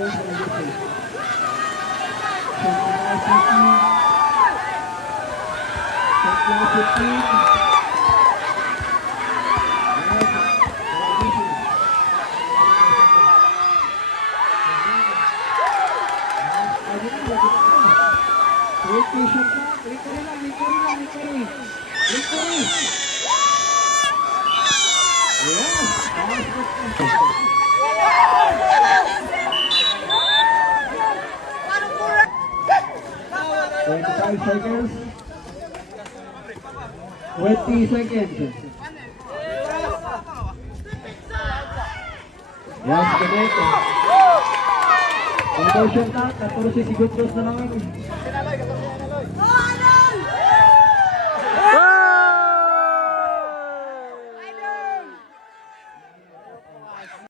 points for number 6. Shot 15. Seconds. 20 seconds. Yes, connect. Conversion na, 14 segundos na lang.